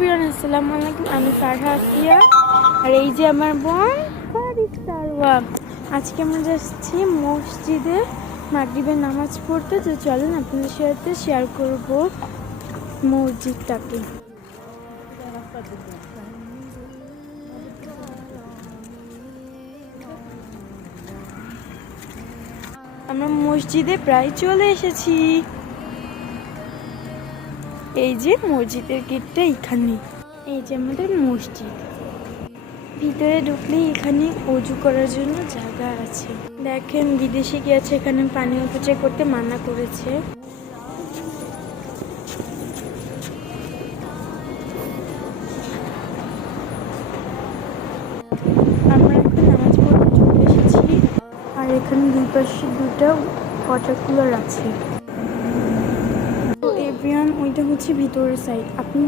Everyone, আসসালামু আলাইকুম। আমি ফারহা আফিয়া, আর এই যে আমার বোন ফারিস্তারওয়া। আজকে আমরা যাচ্ছি মসজিদে মাগরিবের নামাজ পড়তে। তো চলেন আপনাদের সাথে শেয়ার করব মসজিদটাকে। আমরা মসজিদে প্রায় চলে এসেছি। এই যে মসজিদের গেটটা এখানে। এই যে আমাদের মসজিদ। ভিতরে ঢুকলে এখানে অজু করার জন্য জায়গা আছে। দেখেন বিদেশি গিয়েছে, এখানে পানি অপচয় করতে মানা করেছে। আমরা এখন নামাজ পড়তে চলে এসেছি, আর এখানে দুই পাশে দুটো ওয়াটার কুলার আছে। তো এভরিওয়ান, ওইটা হচ্ছে ভিতরের সাইড। আপনি